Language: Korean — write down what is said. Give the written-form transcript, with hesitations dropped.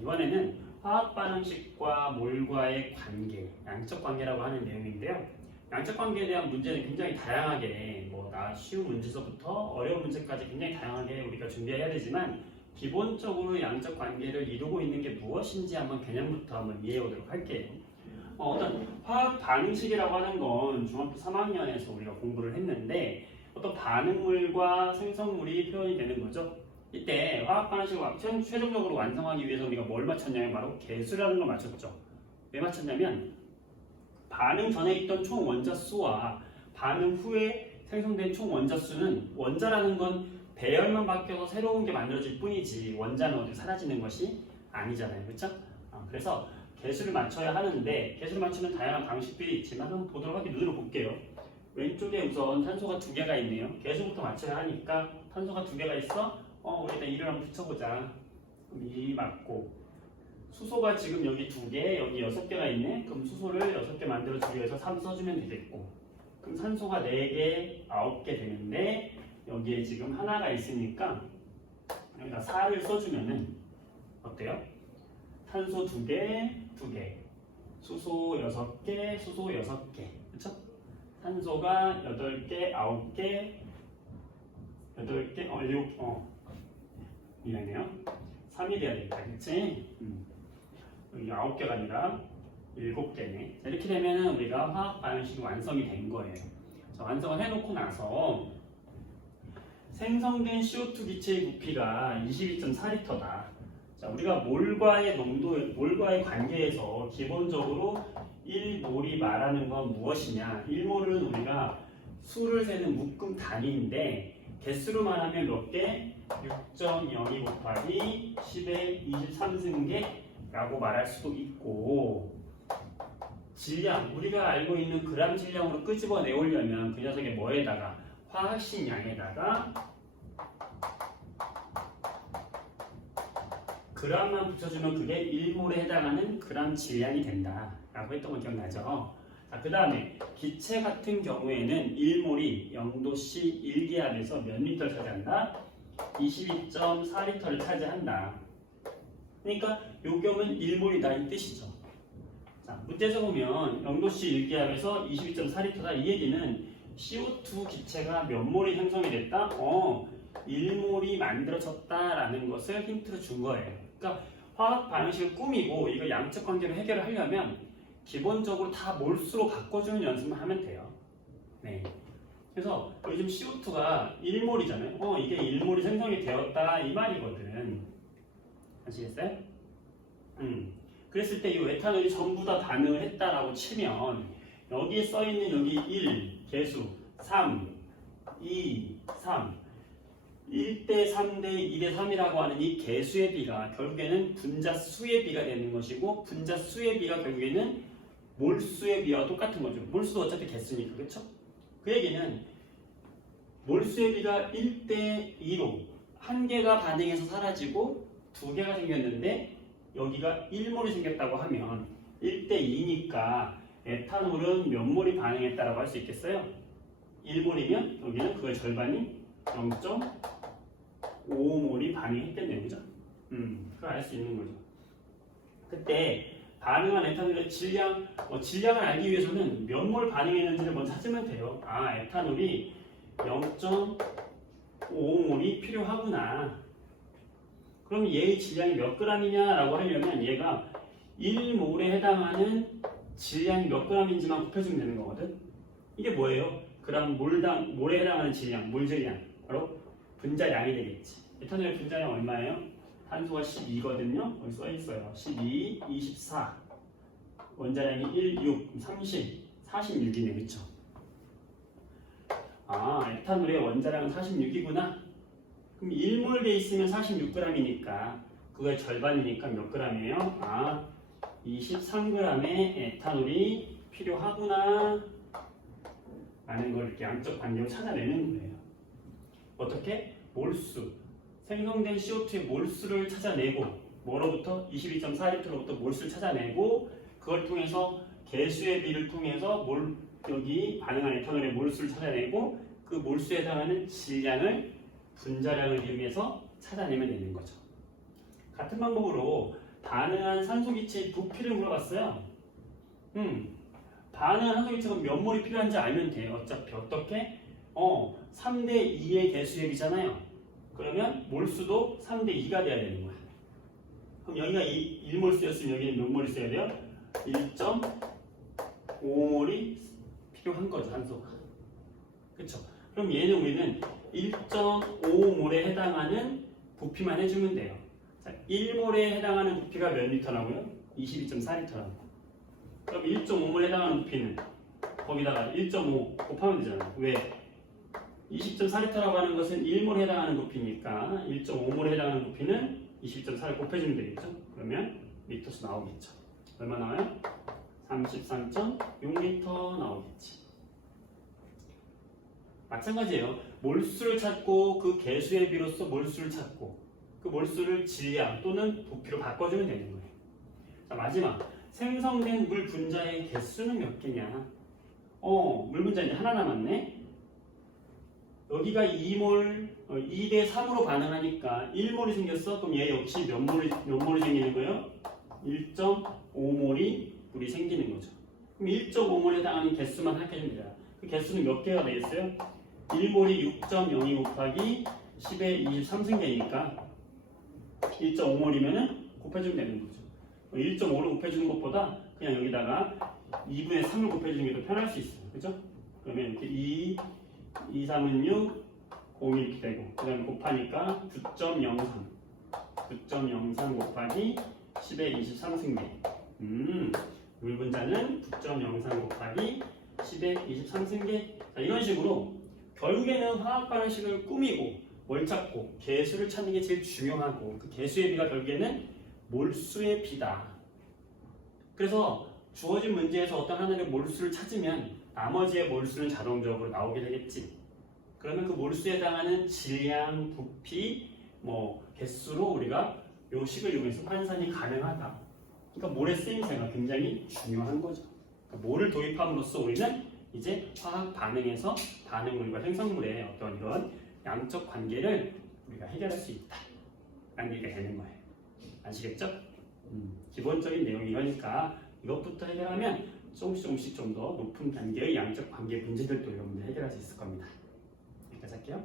이번에는 화학 반응식과 몰과의 관계, 양적 관계라고 하는 내용인데요. 양적 관계에 대한 문제는 굉장히 다양하게 쉬운 문제서부터 어려운 문제까지 굉장히 다양하게 우리가 준비해야 되지만 기본적으로 양적 관계를 이루고 있는 게 무엇인지 한번 개념부터 한번 이해해 보도록 할게요. 어떤 화학 반응식이라고 하는 건 중학교 3학년에서 우리가 공부를 했는데 어떤 반응물과 생성물이 표현이 되는 거죠. 이때 화학 반응식을 최종적으로 완성하기 위해서 우리가 뭘 맞췄냐면 바로 개수라는 걸 맞췄죠. 왜 맞췄냐면 반응 전에 있던 총 원자 수와 반응 후에 생성된 총 원자 수는 원자라는 건 배열만 바뀌어서 새로운 게 만들어질 뿐이지 원자는 어디 사라지는 것이 아니잖아요. 그렇죠? 그래서 개수를 맞춰야 하는데 개수를 맞추는 다양한 방식들이 있지만 한번 보도록 하게 눈으로 볼게요. 왼쪽에 우선 탄소가 2개가 있네요. 개수부터 맞춰야 하니까 탄소가 2개가 있어? 우리 일단 2를 한번 붙여보자. 2 맞고 수소가 지금 여기 2개, 여기 6개가 있네. 그럼 수소를 6개 만들어주기 위해서 3 써주면 되겠고 그럼 산소가 4개, 9개 되는데 여기에 지금 하나가 있으니까 여기다 4를 써주면은 어때요? 탄소 2개, 2개 수소 6개, 수소 6개 그쵸? 산소가 8개, 9개 8개, 7개 미안해요 3이 돼야 되겠다 그치? 여기 9개가 아니라 7개네 이렇게 되면 우리가 화학 반응식이 완성이 된 거예요. 자, 완성을 해놓고 나서 생성된 CO2 기체의 부피가 22.4L다. 자, 우리가 몰과의 관계에서 기본적으로 1몰이 말하는 건 무엇이냐? 1몰은 우리가 수를 세는 묶음 단위인데 개수로 말하면 몇 개? 6.02 곱하기 10의 23승계라고 말할 수도 있고 질량, 우리가 알고 있는 그람 질량으로 끄집어 내오려면 그 녀석의 뭐에다가 화학식 양에다가 그람만 붙여주면 그게 1몰에 해당하는 그람 질량이 된다 라고 했던 거 기억나죠? 자, 그 다음에 기체 같은 경우에는 1몰이 0도씨 1기압에서 몇 리터를 차지한다? 22.4리터를 차지한다. 그러니까 요겸은 1몰이다 이 뜻이죠. 자, 문제에서 보면 0도씨 1기압에서 22.4리터다 이 얘기는 CO2 기체가 몇 몰이 형성이 됐다? 1몰이 만들어졌다라는 것을 힌트로 준 거예요. 그러니까 화학 반응식을 꾸미고 이거 양적 관계를 해결을 하려면 기본적으로 다 몰수로 바꿔주는 연습만 하면 돼요. 네. 그래서 요즘 CO2가 1몰이잖아요. 이게 1몰이 생성이 되었다 이 말이거든. 아시겠어요? 그랬을 때 이 에탄올이 전부 다 반응을 했다라고 치면 여기에 써있는 여기 1, 개수 3, 2, 3 1대 3대 2대 3이라고 하는 이 개수의 비가 결국에는 분자수의 비가 되는 것이고 분자수의 비가 결국에는 몰수의 비와 똑같은 거죠. 몰수도 어차피 개수니까 그렇죠? 그 얘기는 몰수의 비가 1대 2로 한 개가 반응해서 사라지고 두 개가 생겼는데 여기가 1몰이 생겼다고 하면 1대 2니까 에탄올은 몇 몰이 반응했다라고 할 수 있겠어요? 1몰이면 여기는 그의 절반이 0.5몰이 반응했겠네요. 그죠? 그걸 알 수 있는 거죠. 그때 반응한 에탄올의 질량을 알기 위해서는 몇 몰 반응했는지를 먼저 찾으면 돼요. 에탄올이 0.5몰이 필요하구나. 그럼 얘의 질량이 몇 g이냐라고 하려면 얘가 1몰에 해당하는 질량이 몇 g인지만 곱해주면 되는 거거든. 이게 뭐예요? 그럼 몰에 해당하는 질량, 몰 질량. 바로 분자량이 되겠지. 에탄올의 분자량 얼마예요? 탄소가 12거든요. 여기 써있어요. 12, 24. 원자량이 1, 6, 30, 46이네. 그쵸? 에탄올의 원자량은 46이구나. 그럼 1몰 돼 있으면 46g이니까 그거의 절반이니까 몇 g이에요? 23g의 에탄올이 필요하구나 라는 걸 이렇게 양적 관계로 찾아내는 거예요. 어떻게? 몰수. 생성된 CO2의 몰수를 찾아내고 뭐로부터? 22.4리터로부터 몰수를 찾아내고 그걸 통해서 개수의 비를 통해서 여기 반응한 에탄올의 몰수를 찾아내고 그 몰수에 해당하는 질량을 분자량을 이용해서 찾아내면 되는 거죠. 같은 방법으로 반응한 산소기체의 부피를 물어봤어요. 반응한 산소기체가 몇 몰이 필요한지 알면 돼요. 어차피 어떻게? 3대 2의 개수협이잖아요. 그러면 몰수도 3대 2가 돼야 되는 거야. 그럼 여기가 1몰 쓰였으면 여기는 몇 몰이 써야 돼요? 1.5몰이 필요한 거죠, 산소가. 그쵸? 그럼 얘는 우리는 1.5몰에 해당하는 부피만 해주면 돼요. 자, 1몰에 해당하는 부피가 몇 리터라고요? 22.4리터라고. 그럼 1.5몰에 해당하는 부피는 거기다가 1.5 곱하면 되잖아요. 왜? 20.4리터라고 하는 것은 1몰에 해당하는 부피니까 1.5몰에 해당하는 부피는 20.4를 곱해주면 되겠죠? 그러면 리터수 나오겠죠. 얼마 나와요? 33.6리터 나오겠지. 마찬가지예요. 몰수를 찾고 그 개수의 비로서 몰수를 찾고 그 몰수를 질량 또는 부피로 바꿔주면 되는 거예요. 자, 마지막 생성된 물 분자의 개수는 몇 개냐? 물 분자 이제 하나 남았네. 여기가 2몰, 2대 3으로 반응하니까 1몰이 생겼어. 그럼 얘 역시 몇 몰이 생기는 거예요? 1.5몰이 물이 생기는 거죠. 그럼 1.5몰에 해당하는 개수만 합해주면 돼요. 그 개수는 몇 개가 되겠어요? 1몰이 6.02 곱하기 10의 23승계니까 1.5몰이면은 곱해주면 되는 거죠. 1.5를 곱해주는 것보다 그냥 여기다가 2분의 3을 곱해주는 게 더 편할 수 있어요. 그죠? 그러면 이렇게 2, 3은 6, 0 이렇게 되고 그 다음에 곱하니까 9.03 곱하기 10의 23승계 물 분자는 9.03 곱하기 10의 23승계. 자, 이런 식으로 결국에는 화학 반응식을 꾸미고 뭘 찾고 개수를 찾는 게 제일 중요하고 그 개수의 비가 결국에는 몰수의 비다. 그래서 주어진 문제에서 어떤 하나의 몰수를 찾으면 나머지의 몰수는 자동적으로 나오게 되겠지. 그러면 그 몰수에 해당하는 질량, 부피, 개수로 우리가 요 식을 이용해서 환산이 가능하다. 그러니까 몰의 쓰임새가 굉장히 중요한 거죠. 그러니까 몰을 도입함으로써 우리는 이제 화학 반응에서 반응물과 생성물의 어떤 이런 양적 관계를 우리가 해결할 수 있다. 라는 얘기가 되는 거예요. 아시겠죠? 기본적인 내용이 이러니까 이것부터 해결하면 조금씩 좀 더 높은 단계의 양적 관계 문제들도 여러분들 해결할 수 있을 겁니다. 여기까지 할게요.